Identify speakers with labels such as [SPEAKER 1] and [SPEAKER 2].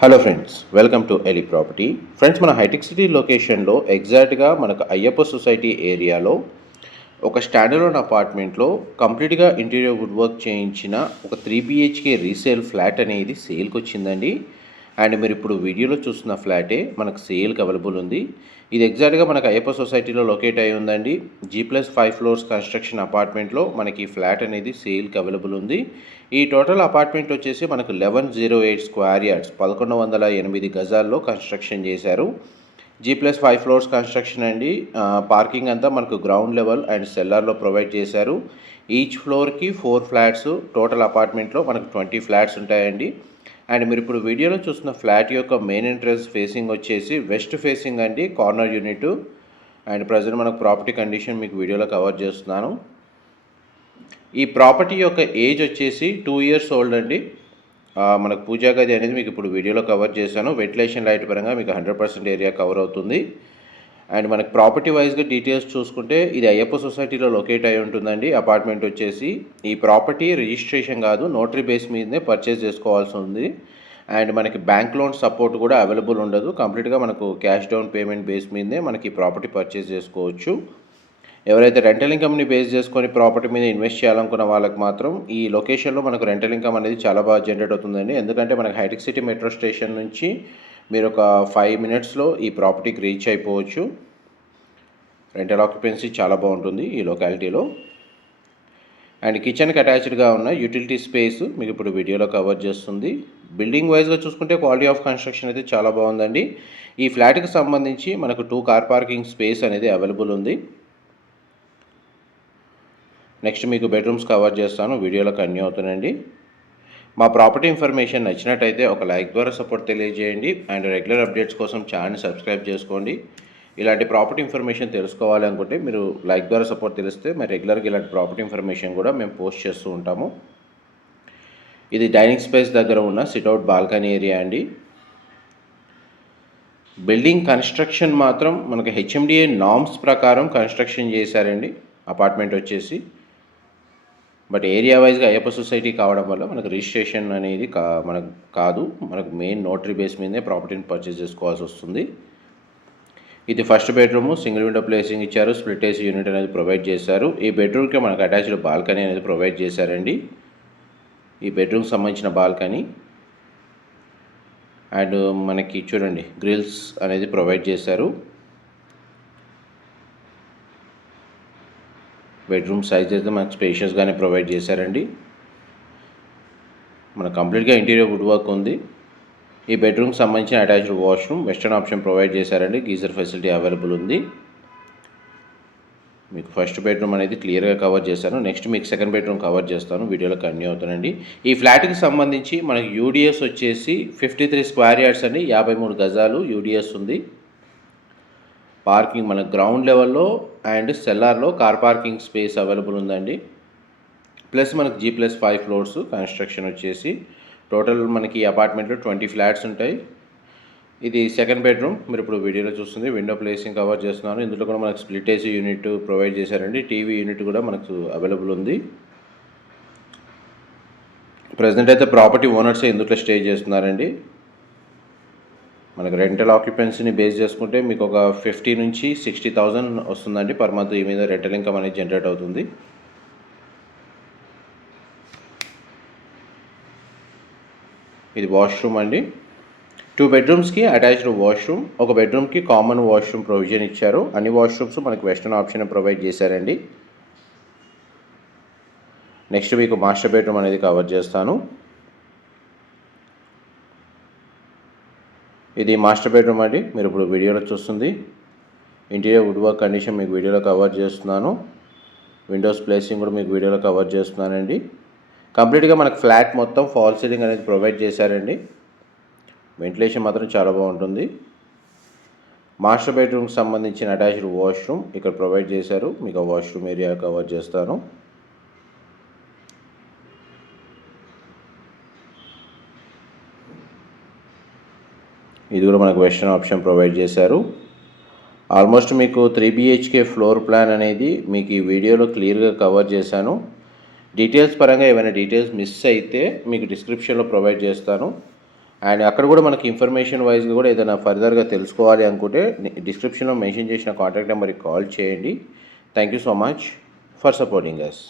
[SPEAKER 1] Hello friends welcome to Eli property friends మన hitech city లొకేషన్లో ఎగ్జాక్ట్గా మనకు అయ్యప్ప సొసైటీ ఏరియాలో ఒక స్టాండర్డ్ అపార్ట్మెంట్లో కంప్లీట్గా ఇంటీరియర్ వుడ్ వర్క్ చేయించిన ఒక త్రీ బిహెచ్కే రీసేల్ ఫ్లాట్ అనేది సేల్కి వచ్చిందండి అండ్ మీరు ఇప్పుడు వీడియోలో చూస్తున్న ఫ్లాటే మనకు సేల్కి అవైలబుల్ ఉంది. ఇది ఎగ్జాక్ట్గా మనకు అయ్యప్ప సొసైటీలో లొకేట్ అయి ఉందండి. G plus five floors construction అపార్ట్మెంట్లో మనకి ఫ్లాట్ అనేది సేల్కి అవైలబుల్ ఉంది. ఈ టోటల్ అపార్ట్మెంట్ వచ్చేసి మనకు eleven zero eight square yards పదకొండు వందల ఎనిమిది గజాల్లో కన్స్ట్రక్షన్ చేశారు. G plus five floors construction అండి. పార్కింగ్ అంతా మనకు గ్రౌండ్ లెవెల్ అండ్ సెల్లార్లో ప్రొవైడ్ చేశారు. ఈచ్ ఫ్లోర్కి ఫోర్ ఫ్లాట్స్ టోటల్ అపార్ట్మెంట్లో మనకు ట్వంటీ ఫ్లాట్స్ ఉంటాయండి. అండ్ మీరు ఇప్పుడు వీడియోలో చూస్తున్న ఫ్లాట్ యొక్క మెయిన్ ఎంట్రన్స్ ఫేసింగ్ వచ్చేసి వెస్ట్ ఫేసింగ్ అండి కార్నర్ యూనిట్ అండ్ ప్రజెంట్ మనకు ప్రాపర్టీ కండిషన్ మీకు వీడియోలో కవర్ చేస్తున్నాను. ఈ ప్రాపర్టీ యొక్క ఏజ్ వచ్చేసి టూ ఇయర్స్ ఓల్డ్ అండి. మనకు పూజా గది అనేది మీకు ఇప్పుడు వీడియోలో కవర్ చేశాను. వెంటిలేషన్ లైట్ పరంగా మీకు హండ్రెడ్ పర్సెంట్ ఏరియా కవర్ అవుతుంది. అండ్ మనకి ప్రాపర్టీ వైజ్గా డీటెయిల్స్ చూసుకుంటే ఇది అయ్యప్ప సొసైటీలో లొకేట్ అయి ఉంటుందండి. అపార్ట్మెంట్ వచ్చేసి ఈ ప్రాపర్టీ రిజిస్ట్రేషన్ కాదు నోటరీ బేస్ మీదనే పర్చేస్ చేసుకోవాల్సి ఉంది. అండ్ మనకి బ్యాంక్ లోన్ సపోర్ట్ కూడా అవైలబుల్ ఉండదు. కంప్లీట్గా మనకు క్యాష్ డౌన్ పేమెంట్ బేస్ మీదనే మనకి ప్రాపర్టీ పర్చేస్ చేసుకోవచ్చు. ఎవరైతే రెంటల్ ఇన్కమ్ని బేస్ చేసుకొని ప్రాపర్టీ మీద ఇన్వెస్ట్ చేయాలనుకున్న వాళ్ళకి మాత్రం ఈ లొకేషన్లో మనకు రెంటల్ ఇన్కమ్ అనేది చాలా బాగా జనరేట్ అవుతుందండి. ఎందుకంటే మనకు హైటెక్ సిటీ మెట్రో స్టేషన్ నుంచి మీరు ఒక ఫైవ్ మినిట్స్లో ఈ ప్రాపర్టీకి రీచ్ అయిపోవచ్చు. రెంటల్ ఆక్యుపెన్సీ చాలా బాగుంటుంది ఈ లొకాలిటీలో అండ్ కిచెన్కి అటాచ్డ్గా ఉన్న యూటిలిటీ స్పేస్ మీకు ఇప్పుడు వీడియోలో కవర్ చేస్తుంది. బిల్డింగ్ వైజ్గా చూసుకుంటే క్వాలిటీ ఆఫ్ కన్స్ట్రక్షన్ అయితే చాలా బాగుందండి. ఈ ఫ్లాట్కి సంబంధించి మనకు టూ కార్ పార్కింగ్ స్పేస్ అనేది అవైలబుల్ ఉంది. నెక్స్ట్ మీకు బెడ్రూమ్స్ కవర్ చేస్తాను. వీడియోలో కన్యూ అవుతానండి మా ప్రాపర్టీ ఇన్ఫర్మేషన్ నచ్చినట్టయితే ఒక లైక్ ద్వారా సపోర్ట్ తెలియజేయండి అండ్ రెగ్యులర్ అప్డేట్స్ కోసం ఛానల్ని సబ్స్క్రైబ్ చేసుకోండి. ఇలాంటి ప్రాపర్టీ ఇన్ఫర్మేషన్ తెలుసుకోవాలి అనుకుంటే మీరు లైక్ ద్వారా సపోర్ట్ తెలిస్తే మరి రెగ్యులర్గా ఇలాంటి ప్రాపర్టీ ఇన్ఫర్మేషన్ కూడా మేము పోస్ట్ చేస్తూ ఉంటాము. ఇది డైనింగ్ స్పేస్ దగ్గర ఉన్న సిట్అవుట్ బాల్కనీ ఏరియా అండి. బిల్డింగ్ కన్స్ట్రక్షన్ మాత్రం మనకు హెచ్ఎండిఏ నామ్స్ ప్రకారం కన్స్ట్రక్షన్ చేశారండి. అపార్ట్మెంట్ వచ్చేసి బట్ ఏరియా వైజ్గా అయ్యప్ప సొసైటీ కావడం వల్ల మనకు రిజిస్ట్రేషన్ అనేది కా మనకు కాదు. మనకు మెయిన్ నోటరీ బేస్ మీదే ప్రాపర్టీని పర్చేస్ చేసుకోవాల్సి వస్తుంది. ఇది first bedroom single window placing ఇచ్చారు స్ప్లిట్ ఏసీ యూనిట్ అనేది ప్రొవైడ్ చేశారు. ఈ బెడ్రూమ్కి మనకు అటాచ్డ్ బాల్కనీ అనేది ప్రొవైడ్ చేశారండి. ఈ బెడ్రూమ్కి సంబంధించిన బాల్కనీ. అండ్ మనకి చూడండి గ్రిల్స్ అనేది ప్రొవైడ్ చేశారు. బెడ్రూమ్ సైజ్ అయితే మనకు స్పేషియస్గానే ప్రొవైడ్ చేశారండి. మన కంప్లీట్గా ఇంటీరియర్ వుడ్ వర్క్ ఉంది. ఈ బెడ్రూమ్కి సంబంధించిన attached washroom western option provide చేశారండి. గీజర్ ఫెసిలిటీ అవైలబుల్ ఉంది. మీకు ఫస్ట్ బెడ్రూమ్ అనేది క్లియర్గా కవర్ చేశాను. నెక్స్ట్ మీకు సెకండ్ బెడ్రూమ్ కవర్ చేస్తాను. వీడియోలో కన్యూ అవుతానండి. ఈ ఫ్లాట్కి సంబంధించి మనకి యూడిఎస్ వచ్చేసి ఫిఫ్టీ త్రీ స్క్వేర్ యార్డ్స్ అండి. యాభై మూడు గజాలు యూడిఎస్ ఉంది. పార్కింగ్ మన గ్రౌండ్ లెవెల్లో అండ్ సెల్లార్లో కార్ పార్కింగ్ స్పేస్ అవైలబుల్ ఉందండి. ప్లస్ మనకి G plus five floors construction వచ్చేసి టోటల్ మనకి అపార్ట్మెంట్లో ట్వంటీ ఫ్లాట్స్ ఉంటాయి. ఇది సెకండ్ బెడ్రూమ్. మీరు ఇప్పుడు వీడియోలో చూస్తుంది విండో ప్లేసింగ్ కవర్ చేస్తున్నాను. ఇందులో కూడా మనకు స్ప్లిట్ ఏసీ యూనిట్ ప్రొవైడ్ చేశారండి. టీవీ యూనిట్ కూడా మనకు అవైలబుల్ ఉంది. ప్రజెంట్ అయితే ప్రాపర్టీ ఓనర్స్ ఇందులో స్టే చేస్తున్నారండి. మనకు రెంటల్ ఆక్యుపెన్సీని బేస్ చేసుకుంటే మీకు ఒక ఫిఫ్టీ నుంచి సిక్స్టీ థౌజండ్ వస్తుందండి పర్ మంత్ ఈ మీద రెంటల్ ఇన్కమ్ అనేది జనరేట్ అవుతుంది. ఇది వాష్రూమ్ అండి. టూ బెడ్రూమ్స్కి అటాచ్డ్ వాష్రూమ్ ఒక బెడ్రూమ్కి కామన్ వాష్రూమ్ ప్రొవిజన్ ఇచ్చారు. అన్ని వాష్రూమ్స్ మనకు వెస్టర్న్ ఆప్షన్ ప్రొవైడ్ చేశారండి. నెక్స్ట్ మీకు మాస్టర్ బెడ్రూమ్ అనేది కవర్ చేస్తాను. ఇది మాస్టర్ బెడ్రూమ్ అండి. మీరు ఇప్పుడు వీడియోలో చూస్తుంది. ఇంటీరియర్ వుడ్ వర్క్ కండిషన్ మీకు వీడియోలో కవర్ చేస్తున్నాను. విండోస్ ప్లేసింగ్ కూడా మీకు వీడియోలో కవర్ చేస్తున్నానండి. కంప్లీట్గా మనకు ఫ్లాట్ మొత్తం ఫాల్ సీలింగ్ అనేది ప్రొవైడ్ చేశారండి. వెంటిలేషన్ మాత్రం చాలా బాగుంటుంది. మాస్టర్ బెడ్రూమ్కి సంబంధించిన అటాచ్డ్ వాష్రూమ్ ఇక్కడ ప్రొవైడ్ చేశారు. మీకు ఆ వాష్రూమ్ ఏరియా కవర్ చేస్తాను. ఇది కూడా మనకు వెస్ట్రన్ ఆప్షన్ ప్రొవైడ్ చేశారు. ఆల్మోస్ట్ మీకు త్రీ బిహెచ్కే ఫ్లోర్ ప్లాన్ అనేది మీకు ఈ వీడియోలో క్లియర్గా కవర్ చేశాను. డీటెయిల్స్ పరంగా ఏమైనా డీటెయిల్స్ మిస్ అయితే మీకు డిస్క్రిప్షన్లో ప్రొవైడ్ చేస్తాను. అండ్ అక్కడ కూడా మనకి ఇన్ఫర్మేషన్ వైజ్గా కూడా ఏదైనా ఫర్దర్గా తెలుసుకోవాలి అనుకుంటే డిస్క్రిప్షన్లో మెన్షన్ చేసిన కాంటాక్ట్ నెంబర్కి కాల్ చేయండి. Thank you so much for supporting us